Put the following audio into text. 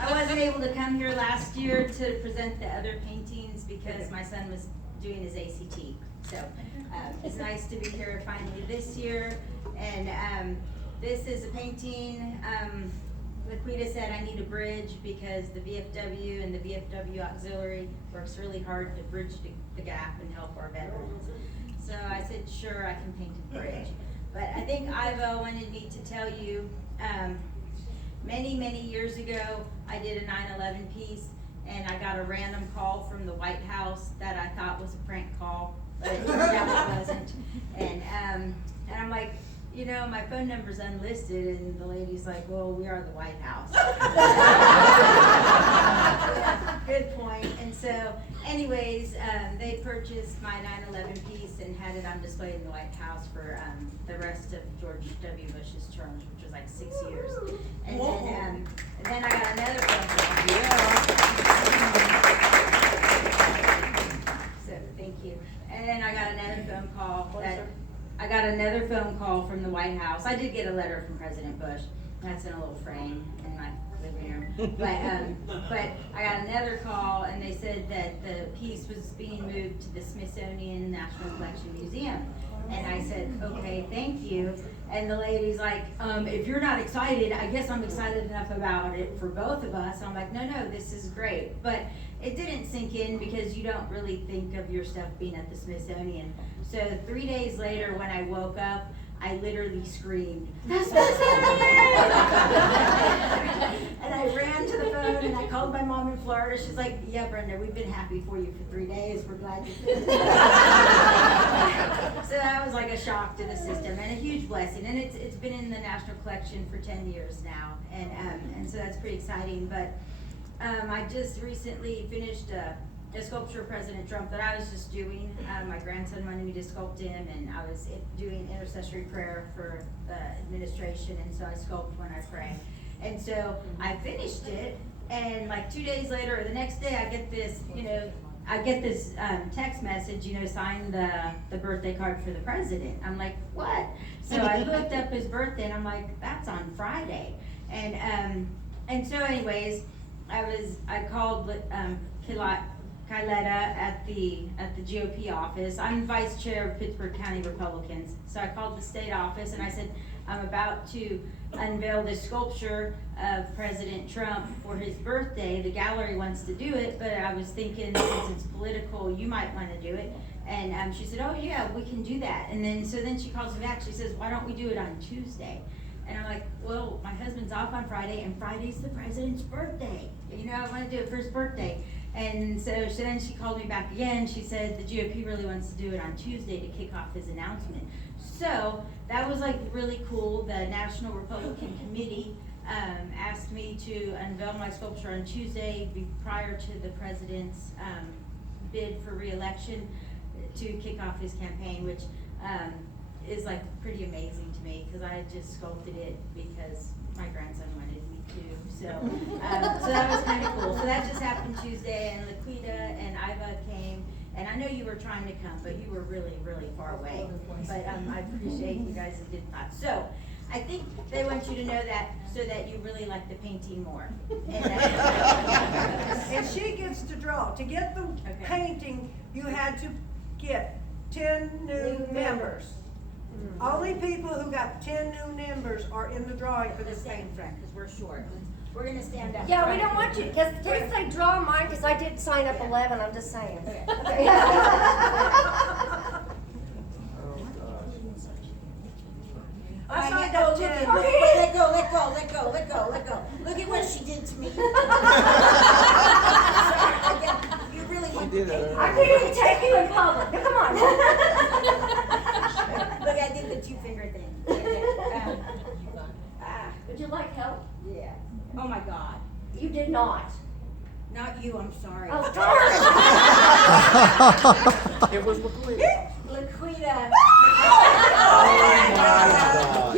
I wasn't able to come here last year to present the other paintings because my son was doing his ACT. So it's nice to be here finally this year. And this is a painting. Laquita said I need a bridge because the VFW and the VFW auxiliary works really hard to bridge the gap and help our veterans. So I said, sure, I can paint a bridge. But I think Ivo wanted me to tell you, many, many years ago, I did a 9/11 piece, and I got a random call from the White House that I thought was a prank call, but it turned out it wasn't. And I'm like, you know, my phone number's unlisted, and the lady's like, well, we are the White House. Yeah, good point. And so, anyways, they purchased my 9/11 piece and had it on display in the White House for the rest of George W. Bush's term, which was like 6 years. And then I got another phone call. So, thank you. And then I got another phone call from the White House. I did get a letter from President Bush. That's in a little frame in my living room. But I got another call, and they said that the piece was being moved to the Smithsonian National Collection Museum. And I said, okay, thank you. And the lady's like, if you're not excited, I guess I'm excited enough about it for both of us. And I'm like, no, this is great. But it didn't sink in because you don't really think of your stuff being at the Smithsonian. So 3 days later, when I woke up, I literally screamed, the Smithsonian! And I ran to the phone and I called my mom in Florida. She's like, yeah, Brenda, we've been happy for you for 3 days. We're glad you did. So that was like a shock to the system and a huge blessing. And it's been in the National Collection for 10 years now. And so that's pretty exciting. But I just recently finished a sculpture of President Trump that I was just doing. My grandson wanted me to sculpt him, and I was doing intercessory prayer for the administration, and so I sculpt when I pray. And so I finished it, and like 2 days later, or the next day, I get this, text message, sign the birthday card for the president. I'm like, what? So I looked up his birthday, and I'm like, that's on Friday. And so anyways, I called Kyletta at the GOP office. I'm vice chair of Pittsburgh County Republicans. So I called the state office and I said, I'm about to unveil this sculpture of President Trump for his birthday. The gallery wants to do it, but I was thinking since it's political, you might want to do it. And she said, oh yeah, we can do that. And then she calls me back. She says, why don't we do it on Tuesday? And I'm like, well, my husband's off on Friday, and Friday's the president's birthday. I want to do it for his birthday. And so then she called me back again. She said the GOP really wants to do it on Tuesday to kick off his announcement. So that was like really cool. The National Republican Committee asked me to unveil my sculpture on Tuesday prior to the president's bid for re-election to kick off his campaign, which is like pretty amazing to me because I just sculpted it because my grandson wanted me to. So that was kind of cool. So that just happened Tuesday, and Laquita and Iva came, and I know you were trying to come, but you were really, really far away. But I appreciate you guys that did that. So I think they want you to know that so that you really like the painting more. And she gets to draw. To get the painting, you had to get 10 new members. Only people who got 10 new members are in the drawing for this painting. Because we're short. We're going to stand up. Yeah, we don't want you, because in case they draw mine, because I did sign up 11, I'm just saying. Okay. I signed go, up look 10. at, let go. Look at what she did to me. You really want to take I can't even take you in public. Now, come on. Look, I did the 2-finger thing. Would you like help? Yeah. Oh my God. You did not. Not you, I'm sorry. Oh, darn. It was Laquita. Laquita. Oh my God.